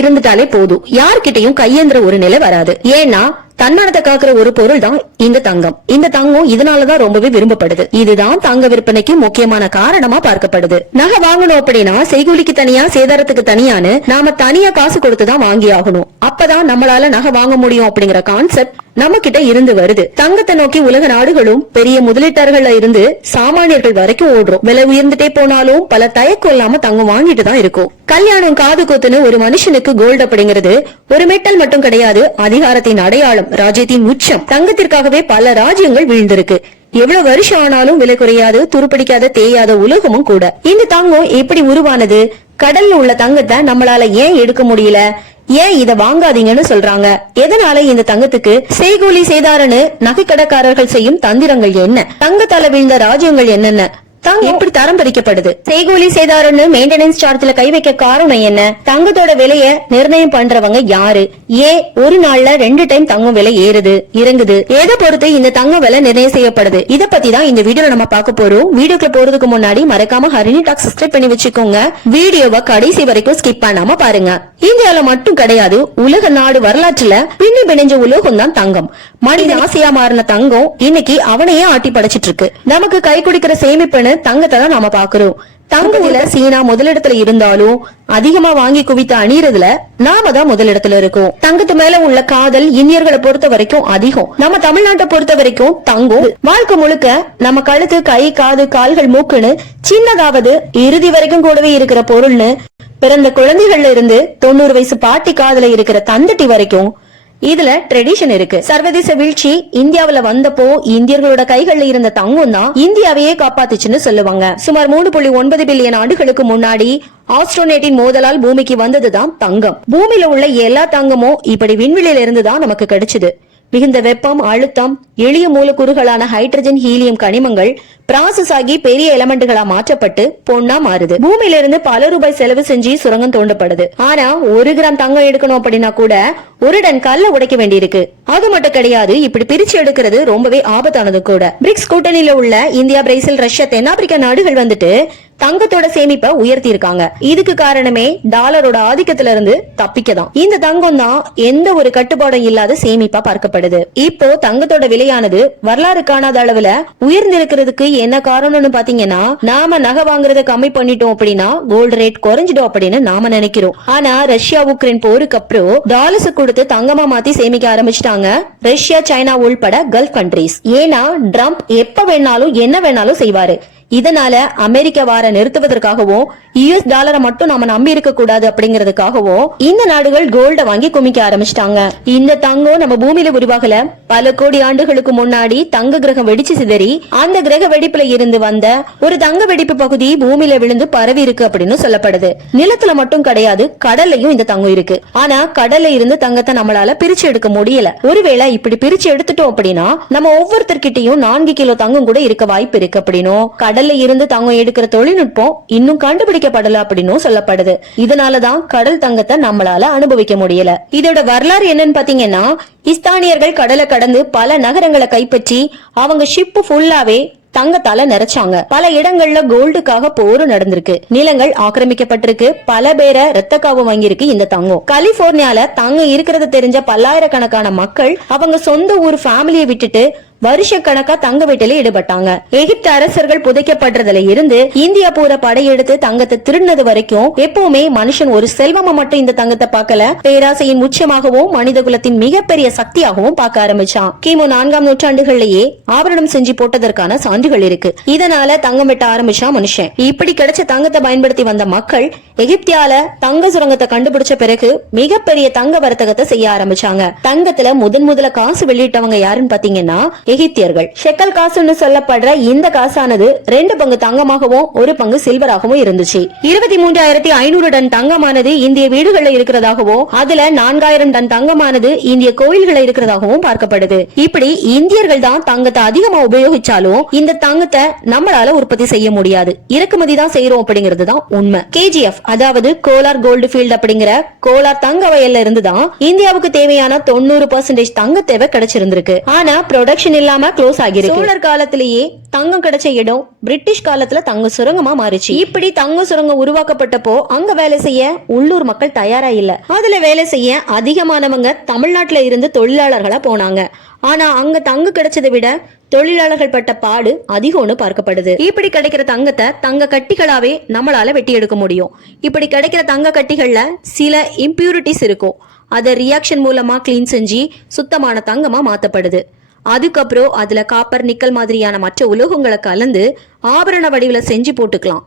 இருந்துட்டாலே போதும். யார்கிட்டயும் கையேந்திர ஒரு நிலை வராது. ஏன்னா தன்மானத்தை காக்குற ஒரு பொருள் தான் இந்த தங்கம். இந்த தங்கம் இதனாலதான் ரொம்பவே விரும்பப்படுது. இதுதான் தங்க விற்பனைக்கு முக்கியமான காரணமா பார்க்கப்படுது. நகை வாங்கணும் அப்படின்னா செய்கூலிக்கு தனியா சேதாரத்துக்கு தனியான்னு நாம தனியா காசு கொடுத்துதான் வாங்கி ஆகணும். அப்பதான் நம்மளால நகை வாங்க முடியும் அப்படிங்கிற கான்செப்ட் நம்ம கிட்ட இருந்து வருது. தங்கத்தை நோக்கி உலக நாடுகளும் பெரிய முதலீட்டாளர்கள்ல இருந்து சாமானியர்கள் வரைக்கும் ஓடுறோம். விலை உயர்ந்துட்டே போனாலும் பல தயக்கம் இல்லாம தங்கம் வாங்கிட்டு தான் இருக்கும். கல்யாணம் காது குத்துன்னு ஒரு மனுஷனுக்கு கோல்டு அப்படிங்கிறது ஒரு மெட்டல் மட்டும் கிடையாது அதிகாரத்தின் அடையாளம். ராஜ்யத்தின் உச்சம் தங்கத்திற்காகவே பல ராஜ்யங்கள் வீழ்ந்திருக்கு. எவ்வளவு வருஷம் ஆனாலும் விலை குறையாது துருப்பிடிக்காத தேயாத உலகமும் கூட. இந்த தங்கம் எப்படி உருவானது? கடல்ல உள்ள தங்கத்தை நம்மளால ஏன் எடுக்க முடியல? ஏன் இத வாங்காதீங்கன்னு சொல்றாங்க. எதனால இந்த தங்கத்துக்கு? செய்கூலி செய்தாரன்னு நகைக்கடைக்காரர்கள் செய்யும் தந்திரங்கள் என்ன? தங்கத்தால வீழ்ந்த ராஜ்யங்கள் என்னென்ன? தங்கம் எப்படி தரம் பிரிக்கப்படுது? செய்கூலி செய்தாரன்னு மெயின்டெனன்ஸ் சார்ஜ்ல கை வைக்க காரணம் என்ன? தங்கத்தோட விலைய நிர்ணயம் பண்றவங்க யாரு? ஏன் ஒரு நாள்ல ரெண்டு டைம் தங்கம் விலை ஏறுது இறங்குது. எதை பொறுத்து இந்த தங்கம் விலை நிர்ணயம் செய்யப்படுது? இத பத்தி தான் இந்த வீடியோல நம்ம பார்க்க போறோம். வீடியோக்கு போறதுக்கு முன்னாடி மறக்காம ஹரிணி டாக் சப்ஸ்கிரைப் பண்ணி வச்சுக்கோங்க. வீடியோவை கடைசி வரைக்கும் ஸ்கிப் பண்ணாம பாருங்க. இந்தியால மட்டும் கிடையாது உலக நாடு வரலாற்றுல பின்னி பிணைஞ்ச உலோகம் தான் தங்கம். மனித ஆசையா மாறின தங்கம் இன்னைக்கு அவனையே ஆட்டி படைச்சிட்டு இருக்கு. நமக்கு கை குடிக்கிற சேமிப்புன்னு தங்கத்தை தான் நாம பாக்குறோம் தங்கத்துல சீனா முதலிடத்துல இருந்தாலும் அதிகமா வாங்கி குவித்து அணியறதுல நாம தான் முதலிடத்துல இருக்கோம். தங்கத்து மேல உள்ள காதல் இந்தியர்களை பொறுத்த வரைக்கும் அதிகம். நம்ம தமிழ்நாட்டை பொறுத்த வரைக்கும் தங்கம். வாழ்க்கை முழுக்க நம்ம கழுத்து கை காது கால்கள் மூக்குன்னு சின்னதாவது இறுதி வரைக்கும் கூடவே இருக்கிற பொருள்னு பிறந்த குழந்தைகள்ல இருந்து தொண்ணூறு வயசு பாட்டி காதல இருக்கிற தந்தட்டி வரைக்கும் இதுல ட்ரெடிஷன் இருக்கு. சர்வதேச வீழ்ச்சி இந்தியாவுல வந்தப்போ இந்தியர்களோட கைகள்ல இருந்த தங்கம் தான் இந்தியாவையே காப்பாத்துச்சுன்னு சொல்லுவாங்க. சுமார் மூணு புள்ளி ஒன்பது பில்லியன் ஆண்டுகளுக்கு முன்னாடி ஆஸ்ட்ரோனேட்டின் மோதலால் பூமிக்கு வந்ததுதான் தங்கம். பூமியில உள்ள எல்லா தங்கமும் இப்படி விண்வெளியில இருந்து தான் நமக்கு கிடைச்சது. மிகுந்த வெப்பம் அழுத்தம் எளிய மூலக்கூறுகளான ஹைட்ரஜன் ஹீலியம் கனிமங்கள் பிராசஸ் ஆகி பெரிய எலமெண்ட்டுகளா மாற்றப்பட்டு பொண்ணா மாறுது. பூமியில இருந்து பல ரூபாய் செலவு செஞ்சு சுரங்கம் தோண்டப்படுது. ஆனா ஒரு கிராம் தங்கம் எடுக்கணும் அப்படின்னா கூட ஒரு டன் கல்ல உடைக்க வேண்டியிருக்கு. அது மட்டும் கிடையாது இப்படி பிரிச்சு எடுக்கிறது ரொம்பவே ஆபத்தானது கூட. பிரிக்ஸ் கூட்டணியில உள்ள இந்தியா பிரேசில் ரஷ்யா தென்னாப்பிரிக்கா நாடுகள் வந்துட்டு தங்கத்தோட சேமிப்பை உயர்த்தி இருக்காங்க இதுக்கு காரணமே டாலரோட ஆதிக்கத்துல இருந்து தப்பிக்கதான். இந்த தங்கம் தான் எந்த ஒரு கட்டுப்பாடும் இல்லாத சேமிப்பா பார்க்கப்படுது. இப்போ தங்கத்தோட விலையானது வரலாறு காணாத அளவுல உயர்ந்திருக்கிறதுக்கு என்ன காரணம்னு பாத்தீங்கன்னா நாம நகை வாங்குறத கம்மி பண்ணிட்டோம் அப்படின்னா கோல்டு ரேட் குறைஞ்சிடும் அப்படின்னு நாம நினைக்கிறோம். ஆனா ரஷ்யா உக்ரைன் போருக்கு அப்புறம் டாலர்ஸ் கொடுத்து தங்கமா மாத்தி சேமிக்க ஆரம்பிச்சிட்டாங்க ரஷ்யா சைனா உள்பட கல்ஃப் கண்ட்ரீஸ் ஏன்னா ட்ரம்ப் எப்ப வேணாலும் என்ன வேணாலும் செய்வாரு. இதனால அமெரிக்க வார நிறுத்துவதற்காகவும் யூஎஸ் டாலரை மட்டும் நாம நம்பி இருக்க கூடாது அப்படிங்கறதுக்காகவும் இந்த நாடுகள் கோல்ட வாங்கி குமிக்க ஆரம்பிச்சிட்டாங்க. இந்த தங்கம் நம்ம பூமியில உருவாகல. பல கோடி ஆண்டுகளுக்கு முன்னாடி தங்க கிரகம் வெடிச்சு சிதறி அந்த கிரக வெடிப்புல இருந்து வந்த ஒரு தங்க வெடிப்பு பகுதி பூமியில விழுந்து பரவி இருக்கு அப்படின்னு சொல்லப்படுது. நிலத்துல மட்டும் கிடையாது கடல்லையும் இந்த தங்கம் இருக்கு. ஆனா கடல்ல இருந்து தங்கத்தை நம்மளால பிரிச்சு எடுக்க முடியல. ஒருவேளை இப்படி பிரிச்சு எடுத்துட்டோம் அப்படின்னா நம்ம ஒவ்வொருத்தர்கிட்டயும் நான்கு கிலோ தங்கம் கூட இருக்க வாய்ப்பு இருக்கு அப்படின்னும். கடல்ல இருந்து தங்கம் எடுக்கிற தொழில்நுட்பம் இன்னும் கண்டுபிடிக்க கண்டுபிடிக்கப்படல அப்படின்னு சொல்லப்படுது. இதனாலதான் கடல் தங்கத்தை நம்மளால அனுபவிக்க முடியல. இதோட வரலாறு என்னன்னு பாத்தீங்கன்னா இஸ்தானியர்கள் கடலை கடந்து பல நகரங்களை கைப்பற்றி அவங்க ஷிப் ஃபுல்லாவே தங்கத்தால நிறைச்சாங்க. பல இடங்கள்ல கோல்டுக்காக போர் நடந்திருக்கு. நிலங்கள் ஆக்கிரமிக்கப்பட்டிருக்கு. பல பேரை ரத்த காவு வாங்கியிருக்கு இந்த தங்கம். கலிபோர்னியால தங்கம் இருக்கிறது தெரிஞ்ச பல்லாயிரக்கணக்கான மக்கள் அவங்க சொந்த ஊர் ஃபேமிலியை விட்டுட்டு வருஷக்கணக்கா தங்க வீட்டில ஈடுபட்டாங்க. எகிப்து அரசர்கள் புதைக்கப்படுறதுல இருந்து இந்தியா பூரா படையெடுத்து தங்கத்தை திருடினது வரைக்கும் எப்பவுமே மனுஷன் ஒரு செல்வமா மட்டும் இந்த தங்கத்தை பார்க்கல. பேராசையின் உச்சமாகவும் மனித குலத்தின் மிகப்பெரிய சக்தியாகவும் பார்க்க ஆரம்பிச்சான். கிமு நான்காம் நூற்றாண்டுகள்லயே ஆபரணம் செஞ்சு போட்டதற்கான சான்றுகள் இருக்கு. இதனால தங்கம் வெட்ட ஆரம்பிச்சா மனுஷன். இப்படி கிடைச்ச தங்கத்தை பயன்படுத்தி வந்த மக்கள் எகிப்தியால தங்க சுரங்கத்தை கண்டுபிடிச்ச பிறகு மிகப்பெரிய தங்க வர்த்தகத்தை செய்ய ஆரம்பிச்சாங்க. தங்கத்துல முதன் முதல காசு வெளியிட்டவங்க யாருன்னு பாத்தீங்கன்னா எகிப்தியர்கள். ஷெக்கல் காசுன்னு சொல்லப்படுற இந்த காசானது ரெண்டு பங்கு தங்கமாகவும் ஒரு பங்கு சில்வராகவும் இருந்துச்சு. இருபத்தி மூன்றாயிரத்தி ஐநூறு டன் தங்கமானது இந்திய வீடுகளில் இருக்கிறதாகவும் அதுல நான்காயிரம் டன் தங்கமானது இந்திய கோயில்களில் இருக்கிறதாகவும் பார்க்கப்படுது. இப்படி இந்தியர்கள் தான் தங்கத்தை அதிகமா உபயோகிச்சாலும் இந்த தங்கத்தை நம்மளால உற்பத்தி செய்ய முடியாது. இறக்குமதி தான் செய்யறோம் அப்படிங்கிறது தான் உண்மை. கேஜிஎஃப் அதாவது கோலார் கோல்டு ஃபீல்ட் அப்படிங்கிற கோலார் தங்க வயல்ல இருந்து தான் இந்தியாவுக்கு தேவையான தொண்ணூறு பர்சன்டேஜ் தங்க தேவை கிடைச்சிருந்திருக்கு. ஆனா ப்ரொடக்ஷன் இல்லாம க்ளோஸ் ஆகிருக்கு சோழர் காலத்திலேயே தங்கம் கிடைச்ச இடம் பிரிட்டிஷ் காலத்துல தங்க சுரங்கமா மாறிச்சு. இப்படி தங்க சுரங்கம் உருவாக்கப்பட்டப்போ அங்க வேலை செய்ய உள்ளூர் மக்கள் தயாரா இல்ல. அதுல வேலை செய்ய அதிகமானவங்க தமிழ்நாட்டுல இருந்து தொழிலாளர்களா போனாங்க. ஆனா அங்க தங்கம் கிடைச்சதை விட தொழிலாளர்கள் பட்ட பாடு அதிகம்னு பார்க்கப்படுது. இப்படி கிடைக்கிற தங்கத்தை தங்க கட்டிகளாவே நம்மளால வெட்டி எடுக்க முடியும். இப்படி கிடைக்கிற தங்க கட்டிகள்ல சில இம்பியூரிட்டிஸ் இருக்கும். அதை ரியாக்ஷன் மூலமா க்ளீன் செஞ்சு சுத்தமான தங்கமா மாத்தப்படுது. அதுக்கப்புறம் அதுல காப்பர் நிக்கல் மாதிரியான மற்ற உலோகங்களை கலந்து ஆபரண வடிவில் செஞ்சு போட்டுக்கலாம்.